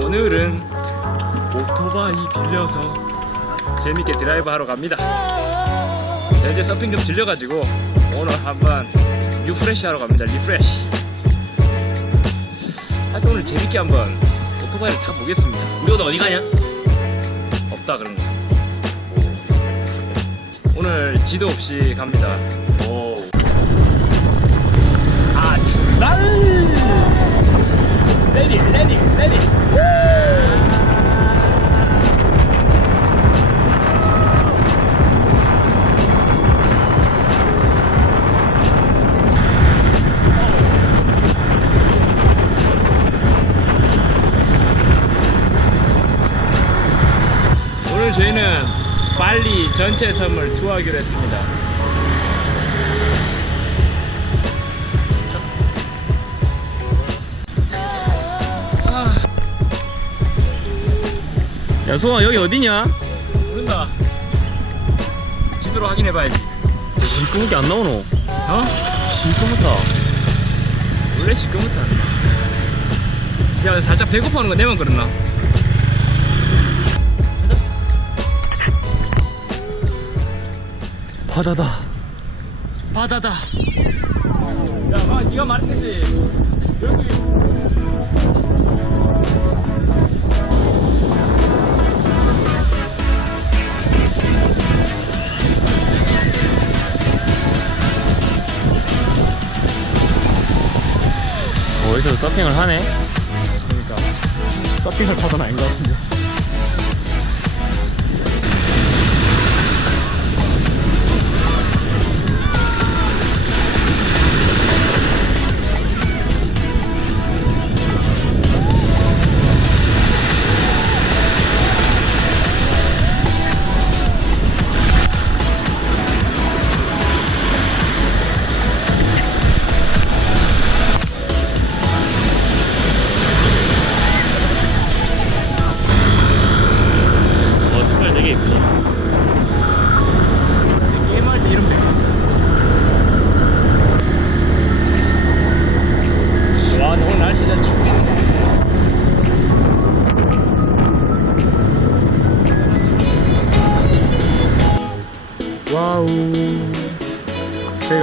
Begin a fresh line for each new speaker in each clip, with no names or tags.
오늘은 오토바이 빌려서 재밌게 드라이브 하러 갑니다. 제가 이제 서핑 좀 질려가지고 오늘 한번 리프레시 하러 갑니다. 리프레시. 하여튼 오늘 재밌게 한번 오토바이를 타보겠습니다.
우리 오늘 어디 가냐?
없다 그런 거. 오늘 지도 없이 갑니다.
오.
아 출발! 레디 레디 레디. 오늘 저희는 발리 전체 섬을 투어하기로 했습니다.
야 수아 여기 어디냐?
모른다. 지도로 확인해봐야지.
시끄럽게 안 나오노.
어?
시끄럽다.
원래 시끄럽다. 야, 살짝 배고파하는 거 내만 그랬나?
바다다.
바다다. 야, 막 네가 말했듯이 여기
어디서 서핑을 하네?
그러니까 서핑을 타던 아닌 것 같은데.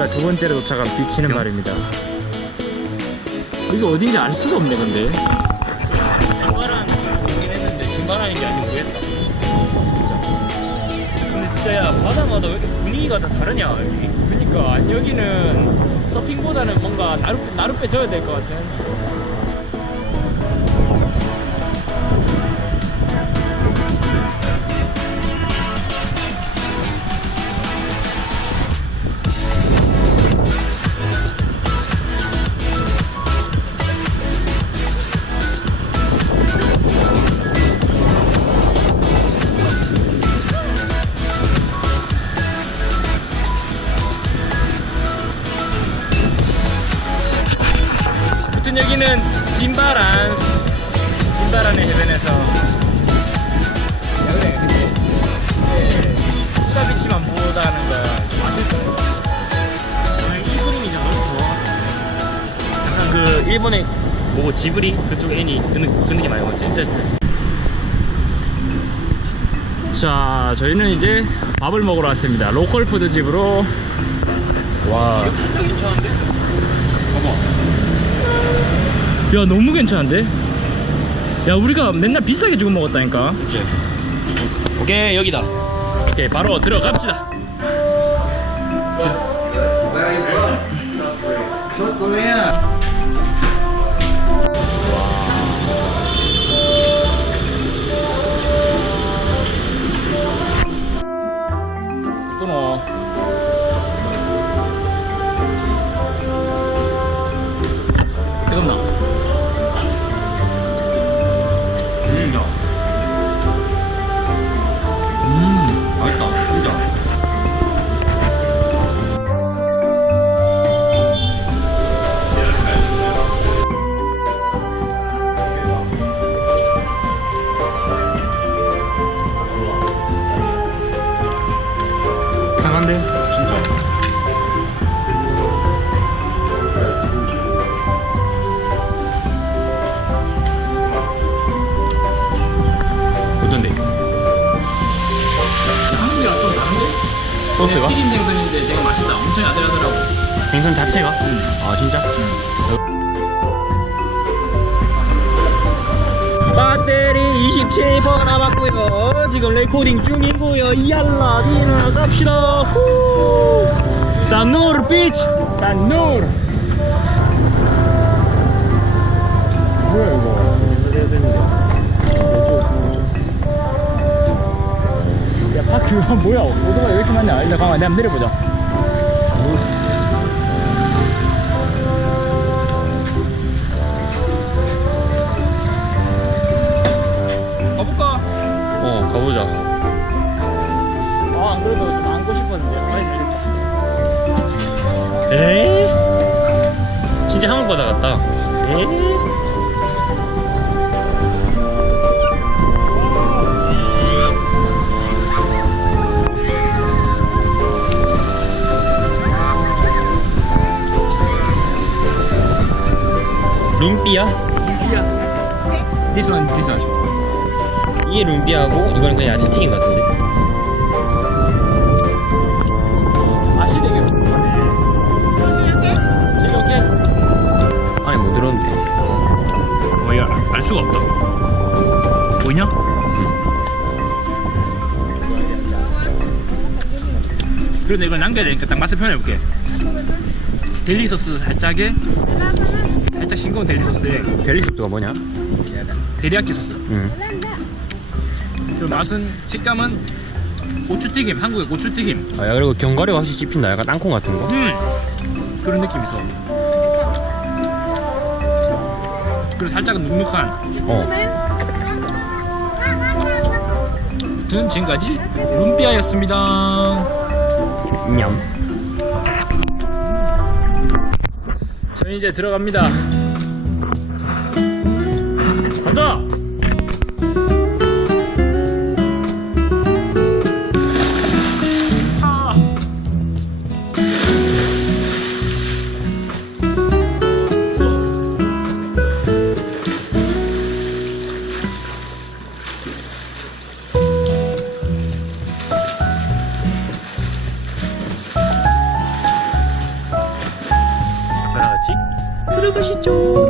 두 번째로 도착한 비치는 말입니다. 여기가 어딘지 알 수가 없네, 근데.
신바람 보긴 했는데 신바람인 게 아닌지 모르겠다. 근데 진짜 야 바다마다 왜 이렇게 분위기가 다 다르냐 여기.
그니까 여기는 서핑보다는 뭔가 나루 나루 빼줘야 될 것 같은. 여기는 짐바란 짐바란의 해변에서 야, 그래 근데 이제 수다비치만 보다는 거
아, 이 그림이 진짜 너무 좋아. 약간 그 일본의 뭐고 지브리 그쪽 애니 그, 느, 그 느낌 알고 진짜 진짜.
자 저희는 이제 밥을 먹으러 왔습니다 로컬 푸드 집으로 와
진짜 괜찮은데? 봐봐.
야 너무 괜찮은데? 야 우리가 맨날 비싸게 주고 먹었다니까
그치. 오케이 여기다.
오케이 바로 들어갑시다
Where
소스가?
튀김 생선인데 되게 맛있다. 엄청 야들야들하고.
생선 자체가? 아 진짜? 배터리 27% 남았고요 지금 레코딩 중이고요 이알라 비나 갑시다 후 산누르 비치 산누르 뭐야 이거 야 파크 뭐야 많냐 일단 가만 내가 한번 내려보자
가볼까?
어 가보자
아, 안 그래도 좀 안고 싶었는데. 빨리 내릴까?
에이 진짜 한국 바다 같다 에이 룸삐야?
This one, this one.
이게 룸삐하고 이거는 그냥 야채 튀김 같은데
맛이 되게 궁금하네. 오케이?
아니 못 들었는데
어, 이거 알 수가 없다. 보이냐? 그래도 이걸 남겨야 되니까 딱 맛을 표현해볼게. 델리 소스 살짝에 살짝 싱거운 델리 소스에
델리 소스가 뭐냐?
데리야끼 소스. 응그 맛은 식감은 고추튀김, 한국의 고추튀김.
아, 야, 그리고 견과류가 확실히 씹힌다. 약간 땅콩 같은 거.
음 그런 느낌 있어. 그리고 살짝은 눅눅한.
어.
든 지금까지 룸비아였습니다.
냠.
저희 이제 들어갑니다. 가자.
들어가시죠. 호.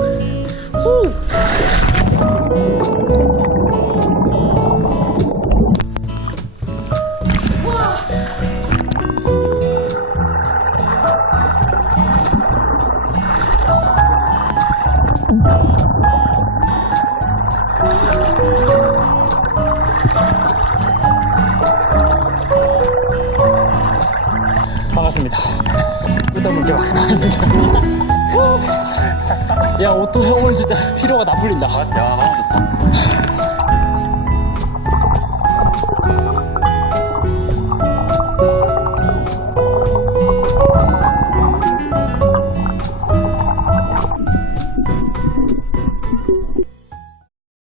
반갑습니다. 끝없는 게 박수입니다. 야, 오토 오늘 진짜 피로가 다 풀린다.
맞지? 아, 너무 좋다.